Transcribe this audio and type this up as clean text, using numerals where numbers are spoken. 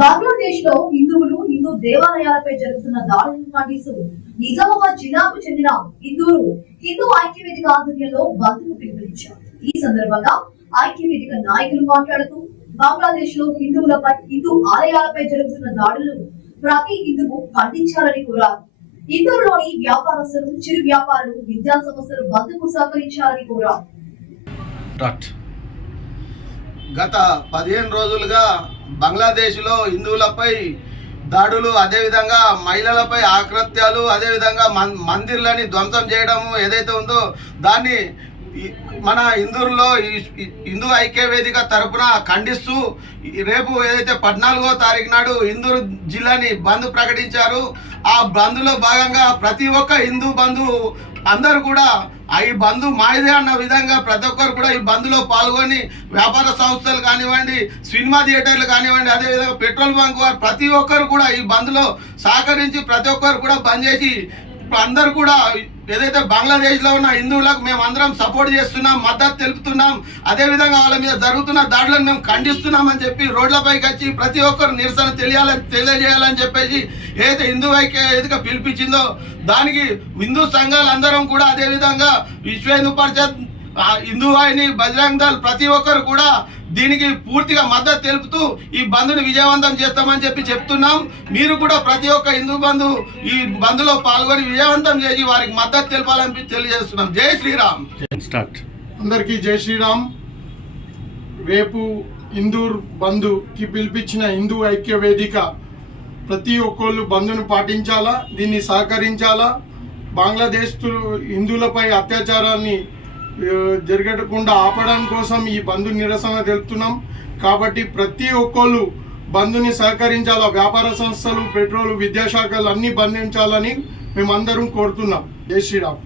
బంగ్లాదేశ్ లో హిందూ దేవాలయాలపై జరుగుతున్న దాడులను ఖండిస్తూ నిజామాబాద్ జిల్లాకు చెందిన హిందూ ఐక్యవేదిక ఆధ్వర్యంలో బంద్కు పిలుపునిచ్చారు. ఈ సందర్భంగా ఐక్యవేదిక నాయకులు మాట్లాడుతూ బంగ్లాదేశ్ లో హిందూ ఆలయాలపై జరుగుతున్న దాడులను ప్రతి హిందువు ఖండించాలని కోరారు. ఇందూరులోని వ్యాపారస్తులు, చిరు వ్యాపారులు, విద్యా సంస్థలు బంద్కు సహకరించాలని కోరారు. గత 15 రోజులుగా బంగ్లాదేశ్లో హిందువులపై దాడులు, అదేవిధంగా మహిళలపై ఆకృత్యాలు, అదేవిధంగా మందిర్లని ధ్వంసం చేయడము ఏదైతే ఉందో దాన్ని మన ఇందూరులో హిందూ ఐక్యవేదిక తరపున ఖండిస్తూ రేపు ఏదైతే 14వ తారీఖు నాడు ఇందూరు జిల్లాని బంద్ ప్రకటించారు. ఆ బంద్లో భాగంగా ప్రతి ఒక్క హిందూ బంధు అందరూ కూడా ఈ బంధు మాయిదే అన్న విధంగా ప్రతి ఒక్కరు కూడా ఈ బంద్లో పాల్గొని వ్యాపార సంస్థలు కానివ్వండి, సినిమా థియేటర్లు కానివ్వండి, అదేవిధంగా పెట్రోల్ బంక్ వారు ప్రతి ఒక్కరు కూడా ఈ బంద్లో సహకరించి ప్రతి ఒక్కరు కూడా బంద్ చేసి అందరూ కూడా ఏదైతే బంగ్లాదేశ్లో ఉన్న హిందువులకు మేము అందరం సపోర్ట్ చేస్తున్నాం, మద్దతు తెలుపుతున్నాం, అదేవిధంగా వాళ్ళ మీద జరుగుతున్న దాడులను మేము ఖండిస్తున్నామని చెప్పి రోడ్లపైకి వచ్చి ప్రతి ఒక్కరు నిరసన తెలియజేయాలని చెప్పేసి ఏదైతే హిందూ ఐక్యవేదిక పిలిపించిందో దానికి హిందూ సంఘాలు అందరం కూడా, అదేవిధంగా విశ్వ హిందూ పరిషత్, హిందూ వాహిని, బజరంగ్ దళ్ ప్రతి ఒక్కరు కూడా దీనికి పూర్తిగా మద్దతు తెలుపుతూ ఈ బంద్ను విజయవంతం చేస్తామని చెప్పి చెప్తున్నాం. మీరు కూడా ప్రతి ఒక్క హిందూ బంధు ఈ బంద్లో పాల్గొని విజయవంతం చేసి వారికి మద్దతు తెలపాలని తెలియజేస్తున్నాం. జై శ్రీరామ్. అందరికీ జై శ్రీరామ్. రేపు ఇందూర్ బంధుకి పిలిపించిన హిందూ ఐక్య వేదిక ప్రతి ఒక్కళ్ళు బంధును పాటించాలా, దీన్ని సహకరించాలా. బంగ్లాదేశ్ హిందువులపై అత్యాచారాన్ని జరగకుండా ఆపడం కోసం ఈ బంధు నిరసన తెలుపుతున్నాం. కాబట్టి ప్రతి ఒక్కళ్ళు బంధుని సహకరించాలా. వ్యాపార సంస్థలు, పెట్రోల్, విద్యాశాఖలు అన్ని బంధించాలని మేమందరం కోరుతున్నాం. జై శ్రీరామ్.